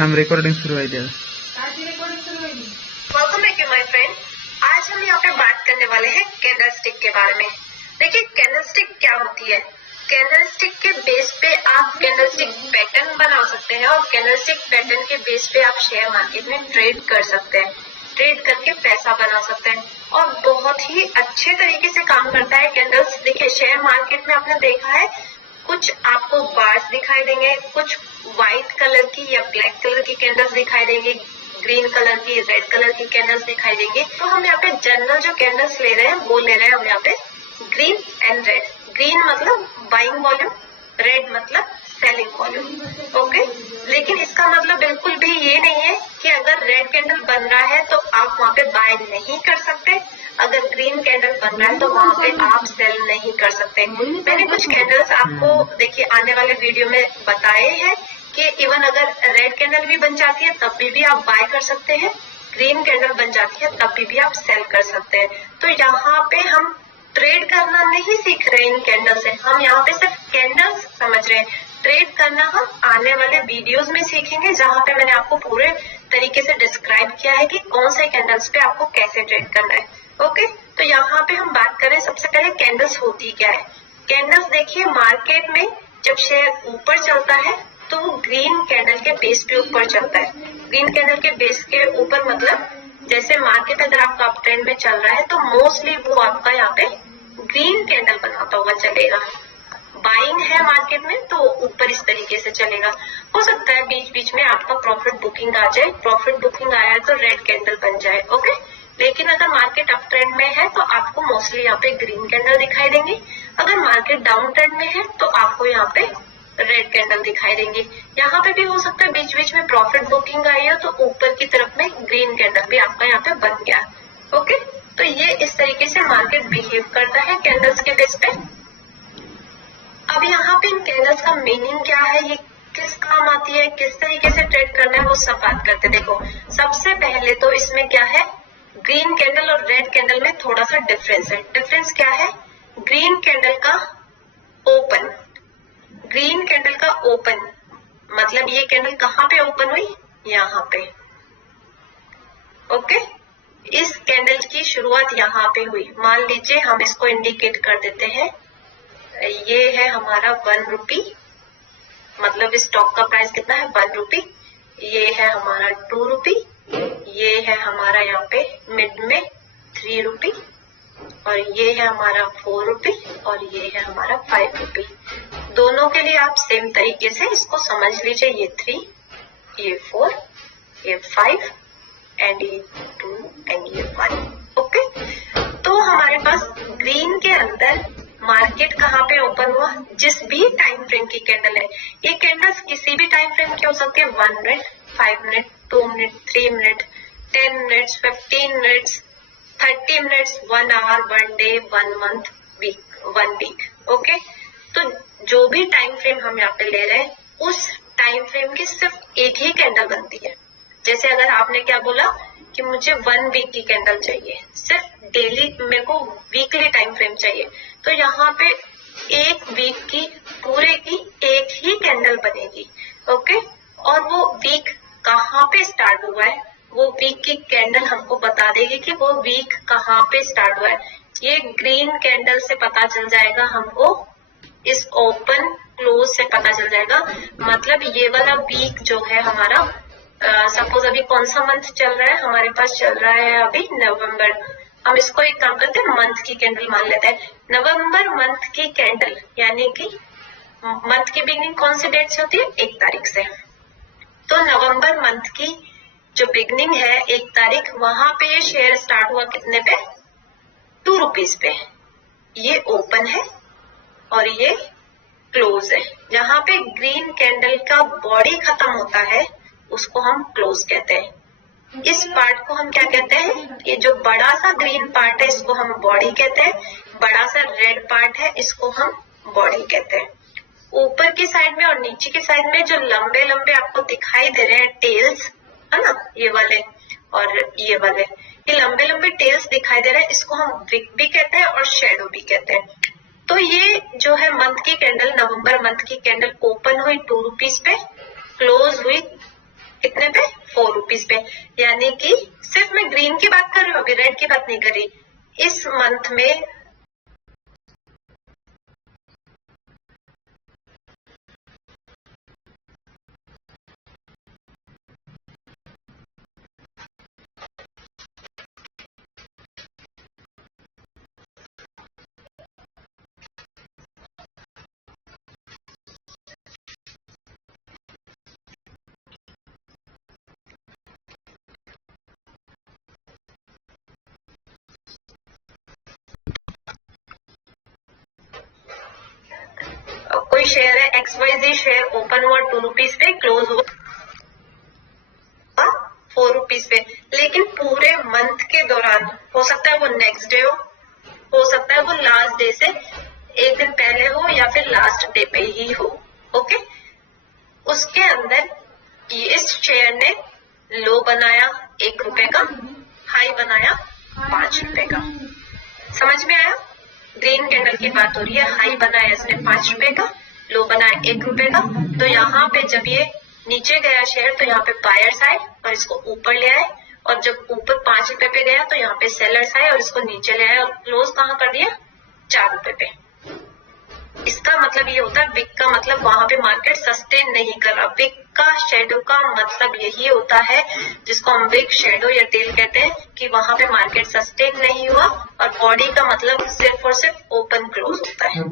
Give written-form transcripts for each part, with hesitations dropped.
हम रिकॉर्डिंग शुरू है दिया। Welcome back my friend. आज हम यहाँ पे बात करने वाले हैं कैंडल स्टिक के बारे में। देखिए कैंडल स्टिक क्या होती है। कैंडल स्टिक के बेस पे आप कैंडल स्टिक पैटर्न बना सकते हैं और कैंडल स्टिक पैटर्न के बेस पे आप शेयर मार्केट में ट्रेड कर सकते हैं। ट्रेड करके पैसा बना सकते हैं और बहुत ही अच्छे तरीके से काम करता है कैंडल्स। देखिए शेयर मार्केट में आपने देखा है कुछ आपको बार्स दिखाई देंगे, कुछ व्हाइट कलर की या ब्लैक कलर की कैंडल्स दिखाई देंगे, ग्रीन कलर की, रेड कलर की कैंडल्स दिखाई देंगे। तो हम यहाँ पे जनरल जो कैंडल्स ले रहे हैं वो ले रहे हैं हम यहाँ पे ग्रीन एंड रेड। ग्रीन मतलब बाइंग वॉल्यूम, रेड मतलब सेलिंग वॉल्यूम। ओके, लेकिन इसका मतलब बिल्कुल भी ये नहीं है कि अगर रेड कैंडल बन रहा है तो आप वहाँ पे बाय नहीं कर सकते, अगर ग्रीन कैंडल बन रहा है तो वहाँ पे आप सेल नहीं कर सकते। मैंने कुछ कैंडल्स आपको देखिए आने वाले वीडियो में बताए हैं कि इवन अगर रेड कैंडल भी बन जाती है तब भी आप बाय कर सकते हैं, ग्रीन कैंडल बन जाती है तब भी आप सेल कर सकते हैं। तो यहाँ पे हम ट्रेड करना नहीं सीख रहे इन कैंडल से, हम यहाँ पे सिर्फ कैंडल्स समझ रहे हैं। ट्रेड करना हम आने वाले वीडियोस में सीखेंगे जहाँ पे मैंने आपको पूरे तरीके से डिस्क्राइब किया है कि कौन से कैंडल्स पे आपको कैसे ट्रेड करना है। ओके, तो यहाँ पे हम बात करें सबसे पहले कैंडल्स होती क्या है। कैंडल्स देखिए मार्केट में जब शेयर ऊपर चलता है तो वो ग्रीन कैंडल के बेस पे ऊपर चलता है। ग्रीन कैंडल के बेस के ऊपर मतलब जैसे मार्केट अगर आपका अप ट्रेंड में चल रहा है तो मोस्टली वो आपका यहाँ पे ग्रीन कैंडल बनाता हुआ चलेगा। बाइंग है मार्केट में तो ऊपर इस तरीके से चलेगा। हो सकता है बीच बीच में आपका प्रॉफिट बुकिंग आ जाए, प्रॉफिट बुकिंग आया तो रेड कैंडल बन जाए। ओके, लेकिन अगर मार्केट अप ट्रेंड में है तो आपको मोस्टली यहाँ पे ग्रीन कैंडल दिखाई देंगे। अगर मार्केट डाउन ट्रेंड में है तो आपको यहाँ पे रेड कैंडल दिखाई देंगे। यहाँ पे भी हो सकता है बीच बीच में प्रॉफिट बुकिंग आई है तो ऊपर की तरफ में ग्रीन कैंडल भी आपका यहाँ पे बन गया। ओके, तो ये इस तरीके से मार्केट बिहेव करता है कैंडल्स के बेस पे। अब यहाँ पे इन कैंडल्स का मीनिंग क्या है, ये किस काम आती है, किस तरीके से ट्रेड करना है, वो सब बात करते हैं। देखो सबसे पहले तो इसमें क्या है, ग्रीन कैंडल और रेड कैंडल में थोड़ा सा डिफरेंस है। डिफरेंस क्या है, ग्रीन कैंडल का ओपन, ग्रीन कैंडल का ओपन मतलब ये कैंडल कहाँ पे ओपन हुई, यहाँ पे। ओके, इस कैंडल की शुरुआत यहाँ पे हुई। मान लीजिए हम इसको इंडिकेट कर देते हैं, ये है हमारा 1 रुपी, मतलब इस स्टॉक का प्राइस कितना है 1 रुपी। ये है हमारा 2 रुपी, ये है हमारा यहाँ पे मिड में 3 रुपी, और ये है हमारा 4 रुपी, और ये है हमारा 5 रुपी। दोनों के लिए आप सेम तरीके से इसको समझ लीजिए, ये 3, ये 4, ये 5 एंड ये 2 एंड ये 1। ओके, तो हमारे पास ग्रीन के अंदर मार्केट कहाँ पे ओपन हुआ, जिस भी टाइम फ्रेम की कैंडल है। ये कैंडल्स किसी भी टाइम फ्रेम की हो सकती है, 1 minute, 5 minute, 2 minute, 3 minute, 10 minutes, 15 minutes, 30 minutes, 1 hour, 1 day, 1 month, week, 1 week. Okay, तो जो भी टाइम फ्रेम हम यहाँ पे ले रहे हैं उस टाइम फ्रेम की सिर्फ एक ही कैंडल बनती है। जैसे अगर आपने क्या बोला कि मुझे 1 वीक की कैंडल चाहिए, सिर्फ डेली मेरे को वीकली टाइम फ्रेम चाहिए, तो यहाँ पे एक वीक की पूरे की एक ही कैंडल बनेगी। ओके, और वो वीक कहाँ पे स्टार्ट हुआ है, वो वीक की कैंडल हमको बता देगी कि वो वीक कहाँ पे स्टार्ट हुआ है। ये ग्रीन कैंडल से पता चल जाएगा हमको, इस ओपन क्लोज से पता चल जाएगा। मतलब ये वाला वीक जो है हमारा, सपोज अभी कौन सा मंथ चल रहा है, हमारे पास चल रहा है अभी नवंबर। हम इसको एक काम करते हैं, मंथ की कैंडल मान लेते हैं। नवंबर मंथ की कैंडल, यानी कि मंथ की बिगनिंग कौन से डेट से होती है, 1 तारीख से। तो नवंबर मंथ की जो बिगनिंग है 1 तारीख, वहां पे ये शेयर स्टार्ट हुआ कितने पे, 2 रुपीज पे। ये ओपन है और ये क्लोज है। जहां पे ग्रीन कैंडल का बॉडी खत्म होता है उसको हम क्लोज कहते हैं। इस पार्ट को हम क्या कहते हैं, ये जो बड़ा सा ग्रीन पार्ट है इसको हम बॉडी कहते हैं, बड़ा सा रेड पार्ट है इसको हम बॉडी कहते हैं। ऊपर की साइड में और नीचे की साइड में जो लंबे लंबे आपको दिखाई दे रहे हैं टेल्स, है ना, ये वाले और ये वाले, ये लंबे लंबे टेल्स दिखाई दे रहे हैं, इसको हम विक भी कहते हैं और शेडो भी कहते हैं। तो ये जो है मंथ की कैंडल, नवंबर मंथ की कैंडल ओपन हुई 2 रुपीज पे, क्लोज हुई कितने पे? 4 रुपीज पे। यानी कि सिर्फ मैं ग्रीन की बात कर रही हूँ, अभी रेड की बात नहीं कर रही। इस मंथ में कोई शेयर है XYZ शेयर ओपन हुआ 2 रुपीज पे, क्लोज हुआ 4 रुपीज पे, लेकिन पूरे मंथ के दौरान हो सकता है वो नेक्स्ट डे हो सकता है वो लास्ट डे से एक दिन पहले हो या फिर लास्ट डे पे ही हो। ओके, उसके अंदर इस शेयर ने लो बनाया 1 रुपए का, हाई बनाया 5 रुपए का। समझ में आया? ग्रीन कैंडल की बात हो रही है, हाई बनाया इसने 5 रुपए का, लो बनाया 1 रुपए का। तो यहाँ पे जब ये नीचे गया शेयर तो यहाँ पे बायर्स आए और इसको ऊपर ले आए, और जब ऊपर 5 रुपए पे गया तो यहाँ पे सेलर्स आए और इसको नीचे ले आए और क्लोज कहाँ कर दिया? 4 रुपए पे। इसका मतलब ये होता है, विक का मतलब वहां पे मार्केट सस्टेन नहीं कर रहा। विक का शेडो का मतलब यही होता है, जिसको हम विक शेडो या टेल कहते हैं, कि वहां पे मार्केट सस्टेन नहीं हुआ, और बॉडी का मतलब सिर्फ और सिर्फ ओपन क्लोज होता है।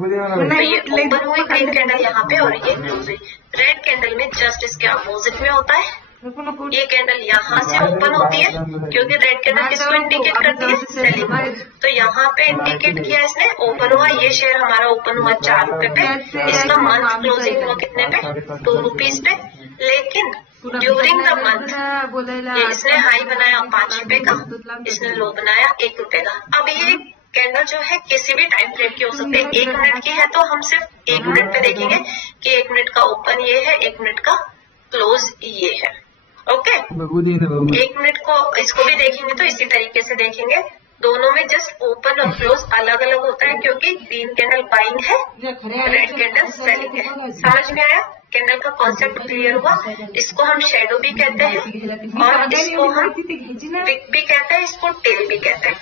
तो ये ओपन हुई ग्रीन कैंडल यहाँ पे और ये क्लोज हुई। रेड कैंडल में जस्ट इसके अपोजिट में होता है। ये कैंडल यहाँ से ओपन होती है, क्योंकि रेड कैंडल किसको इंडिकेट करती है? सेलिंग को। तो यहाँ पे इंडिकेट किया इसने, ओपन हुआ, ये शेयर हमारा ओपन हुआ 4 रुपए पे, इसका मंथ क्लोजिंग हुआ कितने पे? 2 रुपीज पे। लेकिन ड्यूरिंग द मंथ ये इसने हाई बनाया 5 रुपए का, इसने लो बनाया 1 रुपए का। अब ये कैंडल जो है किसी भी टाइम फ्रेम की हो सकती है। 1 मिनट की है तो हम सिर्फ 1 मिनट पे देखेंगे कि 1 मिनट का ओपन ये है, 1 मिनट का क्लोज ये है। ओके, 1 मिनट को इसको भी देखेंगे तो इसी तरीके से देखेंगे। दोनों में जस्ट ओपन और क्लोज अलग अलग होता है, क्योंकि ग्रीन कैंडल बाइंग है, रेड कैंडल सेलिंग है। समझ में आया? कैंडल का कॉन्सेप्ट क्लियर हुआ। इसको हम शेडो भी कहते हैं और इसको हम विक भी कहते हैं, इसको टेल भी कहते हैं।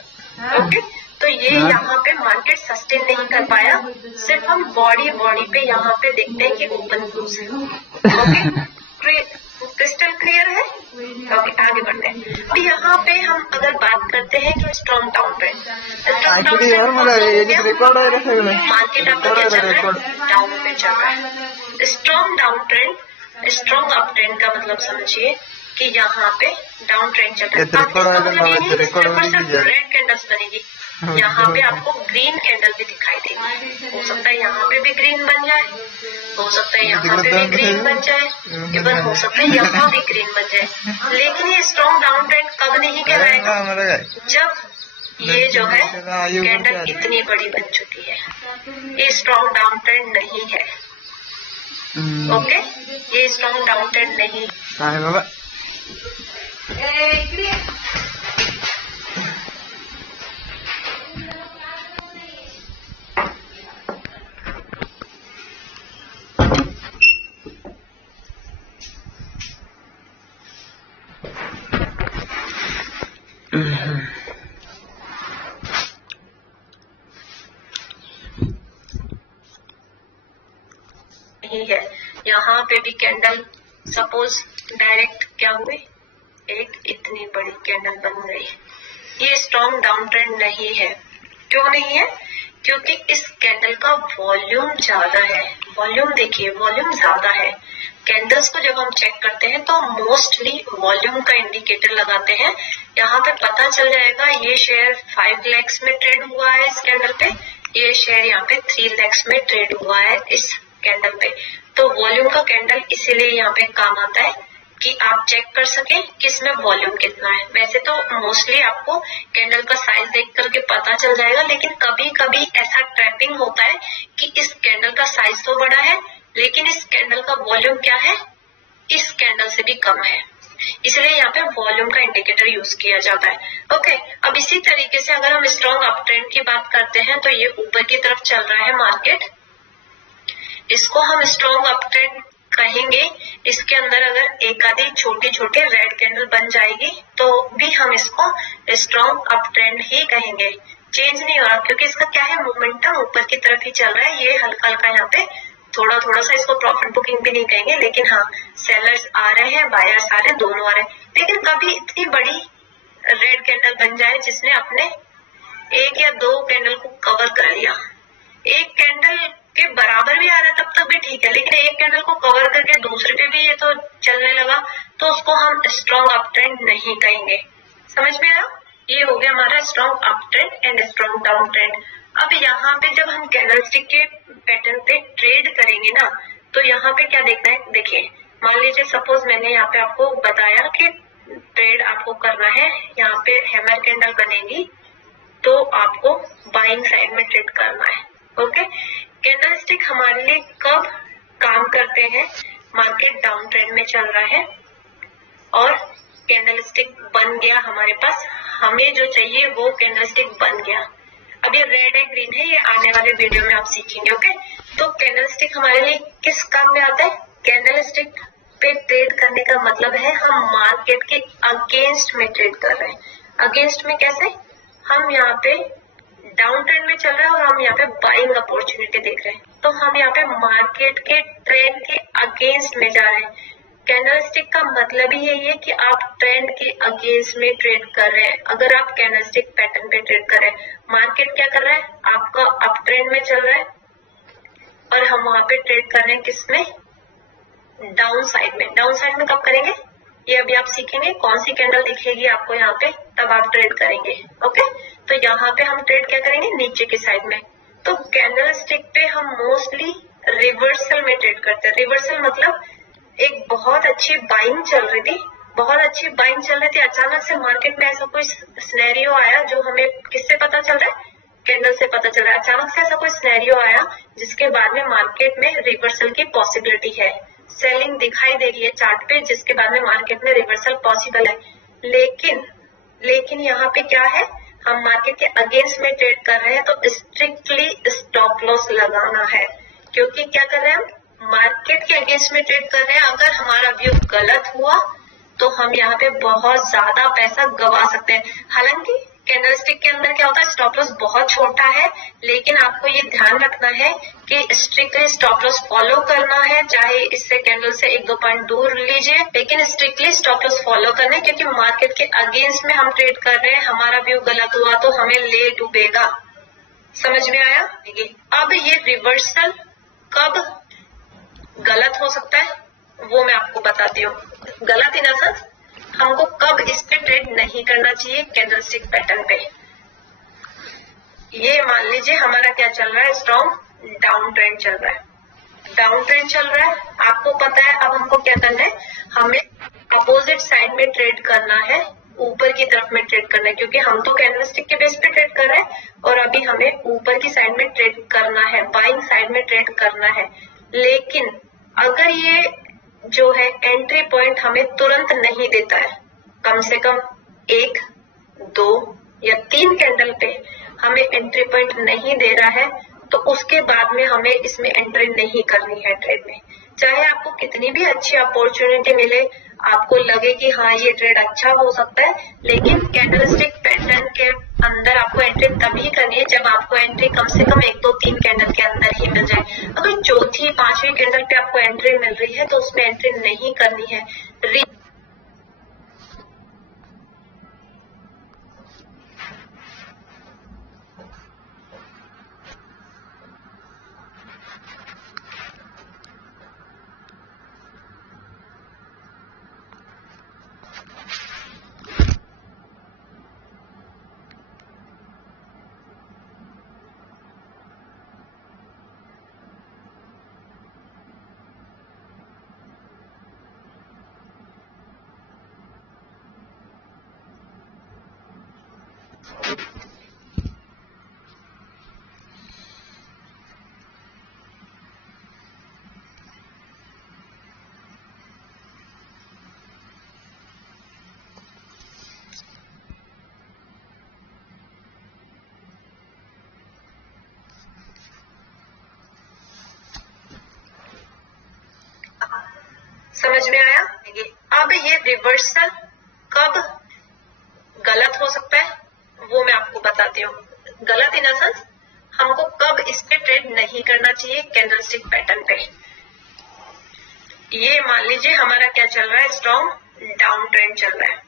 ओके, तो ये यहाँ पे मार्केट सस्टेन नहीं कर पाया, सिर्फ हम बॉडी पे यहाँ पे देखते हैं कि ओपन क्लोज है। ओके, क्रिस्टल क्लियर है? ओके, आगे बढ़ते हैं। तो यहाँ पे हम अगर बात करते हैं कि स्ट्रॉन्ग डाउन ट्रेंड, मार्केट आपका क्या चल रहा है? डाउन पे चल रहा है। Strong down trend, strong up trend का मतलब समझिए कि यहाँ पे डाउन ट्रेंड चल रहा है। रेड कैंडल्स बनेगी, यहाँ पे आपको ग्रीन कैंडल भी दिखाई देगी। हो सकता है यहाँ पे भी ग्रीन बन जाए, हो सकता है यहाँ पे भी ग्रीन बन जाए, इवन हो सकता है यहाँ भी ग्रीन बन जाए। लेकिन ये स्ट्रॉन्ग डाउन ट्रेंड कब नहीं कहलाएगा? जब ये जो है कैंडल इतनी बड़ी बन चुकी है। ये स्ट्रॉन्ग डाउन ट्रेंड नहीं है। ओके, ये स्ट्रॉन्ग डाउन ट्रेंड नहीं। है यहाँ पे भी कैंडल सपोज डायरेक्ट क्या हुई, एक इतनी बड़ी कैंडल बन गई। ये स्ट्रॉन्ग डाउन ट्रेंड नहीं है। क्यों नहीं है? क्योंकि इस कैंडल का वॉल्यूम ज्यादा है। वॉल्यूम देखिए, वॉल्यूम ज्यादा है। कैंडल्स को जब हम चेक करते हैं तो मोस्टली वॉल्यूम का इंडिकेटर लगाते हैं। यहाँ पे पता चल जाएगा ये शेयर 5 lakhs में ट्रेड हुआ है इस कैंडल पे, ये शेयर यहाँ पे 3 lakhs में ट्रेड हुआ है इस कैंडल पे। तो वॉल्यूम का कैंडल इसीलिए यहाँ पे काम आता है कि आप चेक कर सके कि इसमें वॉल्यूम कितना है। वैसे तो मोस्टली आपको कैंडल का साइज देख करके पता चल जाएगा, लेकिन कभी कभी ऐसा ट्रैपिंग होता है कि इस कैंडल का साइज तो बड़ा है लेकिन इस कैंडल का वॉल्यूम क्या है, इस कैंडल से भी कम है। इसलिए यहाँ पे वॉल्यूम का इंडिकेटर यूज किया जाता है। ओके, अब इसी तरीके से अगर हम स्ट्रॉन्ग अप ट्रेंड की बात करते हैं तो ये ऊपर की तरफ चल रहा है मार्केट। इसको हम स्ट्रॉन्ग अप ट्रेंड कहेंगे इसके अंदर अगर एक आधी छोटी छोटी रेड कैंडल बन जाएगी तो भी हम इसको स्ट्रॉन्ग अप ट्रेंड ही कहेंगे, चेंज नहीं हो रहा, क्योंकि इसका क्या है, मोमेंटम ऊपर की तरफ ही चल रहा है। ये हल्का हल्का यहाँ पे थोड़ा थोड़ा सा, इसको प्रॉफिट बुकिंग भी नहीं कहेंगे, लेकिन हाँ सेलर्स आ रहे हैं, बायर्स आ रहे हैं, दोनों आ रहे हैं। लेकिन कभी इतनी बड़ी रेड कैंडल बन जाए जिसने अपने एक या दो कैंडल को कवर कर लिया, एक कैंडल के बराबर भी आ रहा है तब तक भी ठीक है, लेकिन एक कैंडल को कवर करके दूसरे पे भी ये तो चलने लगा, तो उसको हम स्ट्रॉन्ग अप ट्रेंड नहीं कहेंगे। समझ में आया? ये हो गया हमारा strong up trend and strong down trend. अब यहाँ पे जब हम कैंडलस्टिक के पैटर्न पे ट्रेड करेंगे ना, तो यहाँ पे क्या देखना है, देखिए मान लीजिए सपोज मैंने यहाँ पे आपको बताया कि ट्रेड आपको करना है, यहाँ पे हैमर कैंडल बनेगी तो आपको बाइंग साइड में ट्रेड करना है। ओके, कैंडलस्टिक हमारे लिए कब काम करते हैं, मार्केट डाउन ट्रेंड में चल रहा है और कैंडलस्टिक बन गया हमारे पास, हमें जो चाहिए वो कैंडलस्टिक बन गया। अब ये रेड है ग्रीन है, ये आने वाले वीडियो में आप सीखेंगे। ओके, तो कैंडलस्टिक हमारे लिए किस काम में आता है, कैंडलस्टिक पे ट्रेड करने का मतलब है हम मार्केट के अगेंस्ट में ट्रेड कर रहे हैं। अगेंस्ट में कैसे, हम यहाँ पे डाउन ट्रेंड में चल रहे हैं और हम यहाँ पे बाइंग अपॉर्चुनिटी देख रहे हैं, तो हम यहाँ पे मार्केट के ट्रेंड के अगेंस्ट में जा रहे हैं। कैंडलस्टिक का मतलब ही यही है कि आप ट्रेंड के अगेंस्ट में ट्रेड कर रहे हैं। अगर आप कैंडलस्टिक पैटर्न पे ट्रेड कर रहे हैं, मार्केट क्या कर रहा है, आपका अप ट्रेंड में चल रहा है और हम वहां पे ट्रेड कर रहे हैं किसमें, डाउन साइड में। डाउन साइड में कब करेंगे, ये अभी आप सीखेंगे, कौन सी कैंडल दिखेगी आपको यहाँ पे, तब आप ट्रेड करेंगे। ओके, तो यहाँ पे हम ट्रेड क्या करेंगे, नीचे की साइड में। तो कैंडलस्टिक पे हम मोस्टली रिवर्सल में ट्रेड करते हैं। रिवर्सल मतलब एक बहुत अच्छी बाइंग चल रही थी, बहुत अच्छी बाइंग चल रही थी, अचानक से मार्केट में ऐसा कोई सिनेरियो आया जो हमें किससे पता चल रहा है, कैंडल से पता चल रहा है। अचानक से ऐसा कोई सिनेरियो आया जिसके बाद में मार्केट में रिवर्सल की पॉसिबिलिटी है, सेलिंग दिखाई दे रही है चार्ट पे, जिसके बाद में मार्केट में रिवर्सल पॉसिबल है। लेकिन यहाँ पे क्या है, हम मार्केट के अगेंस्ट में ट्रेड कर रहे हैं तो स्ट्रिक्टली स्टॉप लॉस लगाना है, क्योंकि क्या कर रहे हैं हम, मार्केट के अगेंस्ट में ट्रेड कर रहे हैं। अगर हमारा व्यू गलत हुआ तो हम यहाँ पे बहुत ज्यादा पैसा गवा सकते हैं। हालांकि कैंडलस्टिक के अंदर क्या होता है, स्टॉप लॉस बहुत छोटा है, लेकिन आपको ये ध्यान रखना है कि स्ट्रिक्टली स्टॉप लॉस फॉलो करना है, चाहे इससे कैंडल से 1-2 पॉइंट दूर लीजिए, लेकिन स्ट्रिक्टली स्टॉप लॉस फॉलो करना है, क्योंकि मार्केट के अगेंस्ट में हम ट्रेड कर रहे हैं। हमारा व्यू गलत हुआ तो हमें ले डूबेगा। समझ में आया? अब ये रिवर्सल कब गलत हो सकता है वो मैं आपको बताती हूँ। गलत इन द सेंस, हमको कब इस पे ट्रेड नहीं करना चाहिए कैंडलस्टिक पैटर्न पे। ये मान लीजिए हमारा क्या चल रहा है, स्ट्रॉन्ग डाउन ट्रेंड चल रहा है, डाउन ट्रेंड चल रहा है, आपको पता है। अब हमको क्या करना है, हमें अपोजिट साइड में ट्रेड करना है, ऊपर की तरफ में ट्रेड करना है, क्योंकि हम तो कैंडलस्टिक के बेस पे ट्रेड कर रहे हैं और अभी हमें ऊपर की साइड में ट्रेड करना है, बाइंग साइड में ट्रेड करना है। लेकिन अगर ये जो है एंट्री पॉइंट हमें तुरंत नहीं देता है, कम से कम 1, 2 या 3 कैंडल पे हमें एंट्री पॉइंट नहीं दे रहा है, तो उसके बाद में हमें इसमें एंट्री नहीं करनी है ट्रेड में। चाहे आपको कितनी भी अच्छी अपॉर्चुनिटी मिले, आपको लगे कि हाँ ये ट्रेड अच्छा हो सकता है, लेकिन कैंडलस्टिक पैटर्न के अंदर आपको एंट्री तभी करनी है जब आपको एंट्री कम से कम 1, 2, 3 कैंडल के अंदर ही मिल जाए। अगर चौथी 5वीं कैंडल पे आपको एंट्री मिल रही है तो उसमें एंट्री नहीं करनी है। समझ में आया? अब ये रिवर्सल कब गलत हो सकता है वो मैं आपको बताती हूँ। गलत इन द सेंस हमको कब इस पे ट्रेड नहीं करना चाहिए कैंडलस्टिक पैटर्न पे। ये मान लीजिए हमारा क्या चल रहा है, स्ट्रॉन्ग डाउन ट्रेंड चल रहा है,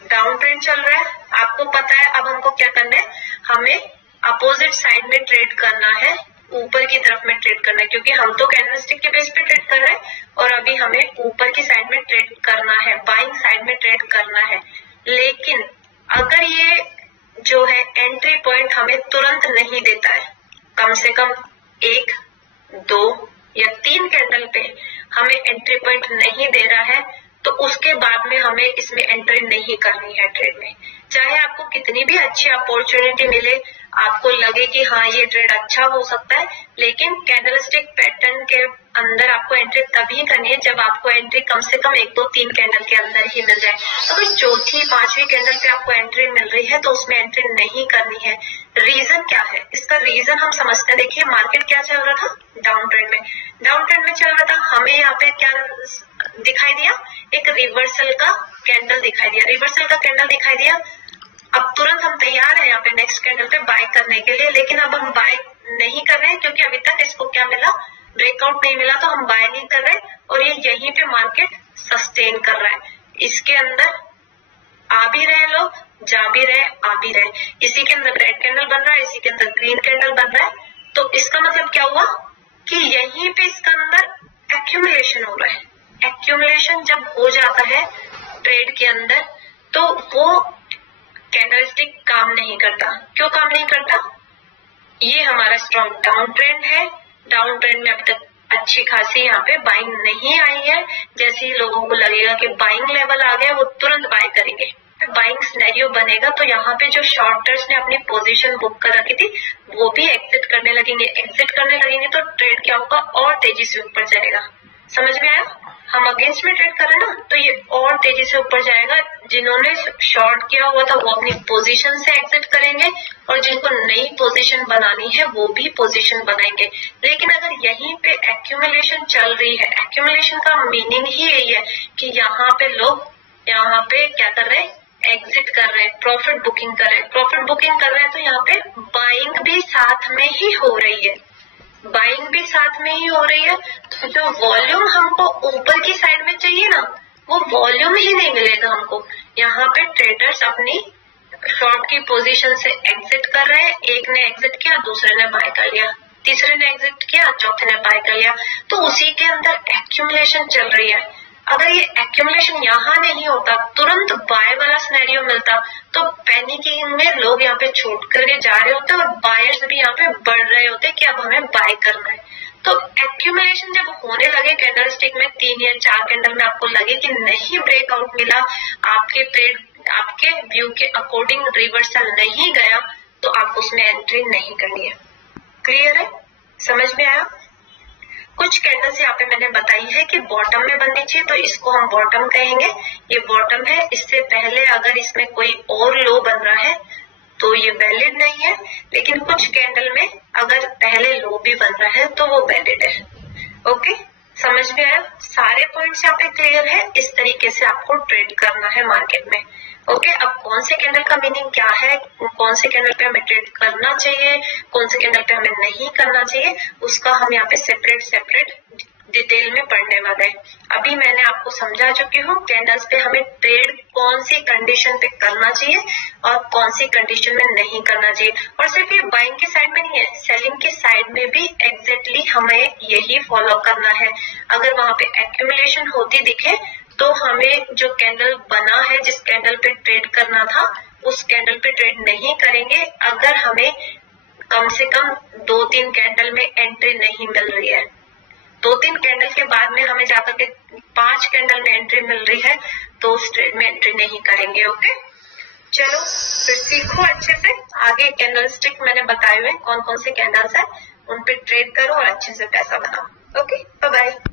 डाउन ट्रेंड चल रहा है। आपको पता है अब हमको क्या करना है, हमें अपोजिट साइड में ट्रेड करना है, ऊपर की तरफ में ट्रेड करना है, क्योंकि हम तो कैंडलस्टिक के बेस पे ट्रेड कर रहे हैं और अभी हमें ऊपर की साइड में ट्रेड करना है, बाइंग साइड में ट्रेड करना है। लेकिन अगर ये जो है एंट्री पॉइंट हमें तुरंत नहीं देता है, कम से कम 1, 2 या 3 कैंडल पे हमें एंट्री पॉइंट नहीं दे रहा है, तो उसके बाद में हमें इसमें एंट्री नहीं करनी है ट्रेड में। चाहे आपको कितनी भी अच्छी अपॉर्चुनिटी मिले, आपको लगे कि हाँ ये ट्रेड अच्छा हो सकता है, लेकिन कैंडलस्टिक पैटर्न के अंदर आपको एंट्री तभी करनी है जब आपको एंट्री कम से कम 1, 2, 3 कैंडल के अंदर ही मिल जाए। अगर चौथी, 5वीं कैंडल पे आपको एंट्री मिल रही है तो उसमें एंट्री नहीं करनी है। रीजन क्या है? इसका रीजन हम समझते हैं। देखिए मार्केट क्या चल रहा था, डाउन ट्रेंड में, डाउन ट्रेंड में चल रहा था। हमें यहाँ पे क्या दिखाई दिया, एक रिवर्सल का कैंडल दिखाई दिया, रिवर्सल का कैंडल दिखाई दिया। अब तुरंत हम तैयार हैं यहाँ पे नेक्स्ट कैंडल पे बाय करने के लिए, लेकिन अब हम बाय नहीं कर रहे हैं क्योंकि अभी तक इसको क्या मिला, ब्रेकआउट नहीं मिला, तो हम बाय नहीं कर रहे और ये यहीं पे मार्केट सस्टेन कर रहा है। इसके अंदर आ भी रहे लोग, जा भी रहे, आ भी रहे। इसी के अंदर रेड कैंडल बन रहा है, इसी के अंदर ग्रीन कैंडल बन रहा है। तो इसका मतलब क्या हुआ कि यहीं पे इसका अंदर एक्यूमुलेशन हो रहा है। एक्यूमुलेशन जब हो जाता है ट्रेड के अंदर तो वो कैंडलस्टिक काम नहीं करता। क्यों काम नहीं करता? ये हमारा स्ट्रॉन्ग डाउन ट्रेंड है, डाउन ट्रेंड में अब तक अच्छी खासी यहाँ पे बाइंग नहीं आई है। जैसे ही लोगों को लगेगा कि बाइंग लेवल आ गया वो तुरंत बाय करेंगे, बाइंग सिनेरियो बनेगा तो यहाँ पे जो शॉर्टर्स ने अपनी पोजीशन बुक कर रखी थी वो भी एग्जिट करने लगेंगे। एग्जिट करने लगेंगे तो ट्रेड क्या होगा, और तेजी से ऊपर जाएगा। समझ में आया? हम अगेंस्ट में ट्रेड कर रहे हैं ना, तो ये और तेजी से ऊपर जाएगा। जिन्होंने शॉर्ट किया हुआ था वो अपनी पोजीशन से एग्जिट करेंगे और जिनको नई पोजीशन बनानी है वो भी पोजीशन बनाएंगे। लेकिन अगर यहीं पे एक्यूमुलेशन चल रही है, एक्यूमुलेशन का मीनिंग ही यही है कि यहाँ पे लोग यहाँ पे क्या कर रहे हैं, एग्जिट कर रहे हैं, प्रॉफिट बुकिंग कर रहे हैं। प्रॉफिट बुकिंग कर रहे हैं तो यहाँ पे बाइंग भी साथ में ही हो रही है, बाइंग भी साथ में ही हो रही है। तो जो वॉल्यूम हमको ऊपर की साइड में चाहिए ना, वो वॉल्यूम ही नहीं मिलेगा हमको। यहाँ पे ट्रेडर्स अपनी शॉर्ट की पोजीशन से एग्जिट कर रहे हैं। एक ने एग्जिट किया, दूसरे ने बाय कर लिया, तीसरे ने एग्जिट किया, चौथे ने बाय कर लिया। तो उसी के अंदर एक्यूमुलेशन चल रही है। अगर ये एक्यूमुलेशन यहाँ नहीं होता, तुरंत बाय वाला सिनेरियो मिलता, तो पैनिकिंग में लोग यहाँ पे छोड़ करके जा रहे होते और बायर्स भी यहाँ पे बढ़ रहे होते कि अब हमें बाय करना है। तो एक्यूमुलेशन जब होने लगे कैंडलस्टिक में 3 या 4 कैंडल में आपको लगे कि नहीं ब्रेकआउट मिला, आपके ट्रेड आपके व्यू के अकॉर्डिंग रिवर्सल नहीं गया, तो आप उसमें एंट्री नहीं करनी है। क्लियर है? समझ में आया? कुछ कैंडल्स यहाँ पे मैंने बताई है कि बॉटम में बननी चाहिए, तो इसको हम बॉटम कहेंगे। ये बॉटम है, इससे पहले अगर इसमें कोई और लो बन रहा है तो ये वैलिड नहीं है। लेकिन कुछ कैंडल में अगर पहले लो भी बन रहा है तो वो वैलिड है। ओके, समझ में आया? सारे पॉइंट्स यहाँ पे क्लियर है। इस तरीके से आपको ट्रेड करना है मार्केट में। ओके, अब कौन से कैंडल का मीनिंग क्या है, कौन से कैंडल पे हमें ट्रेड करना चाहिए, कौन से कैंडल पे हमें नहीं करना चाहिए, उसका हम यहाँ पे सेपरेट डिटेल में पढ़ने वाले हैं। अभी मैंने आपको समझा चुकी हूँ कैंडल्स पे हमें ट्रेड कौन सी कंडीशन पे करना चाहिए और कौन सी कंडीशन में नहीं करना चाहिए। और सिर्फ ये बाइंग की साइड में नहीं है, सेलिंग की साइड में भी एग्जैक्टली हमें यही फॉलो करना है। अगर वहां पे एक्यूमुलेशन होती दिखे तो हमें जो कैंडल बना है, जिस कैंडल पे ट्रेड करना था, उस कैंडल पे ट्रेड नहीं करेंगे। अगर हमें कम से कम 2-3 कैंडल में एंट्री नहीं मिल रही है, 2-3 कैंडल के बाद में हमें जाकर के 5 कैंडल में एंट्री मिल रही है, तो उस ट्रेड में एंट्री नहीं करेंगे। ओके, चलो फिर सीखो अच्छे से। आगे कैंडलस्टिक मैंने बताए हुए कौन कौन से कैंडल्स है, उन पे ट्रेड करो और अच्छे से पैसा बनाओ। Okay, bye bye.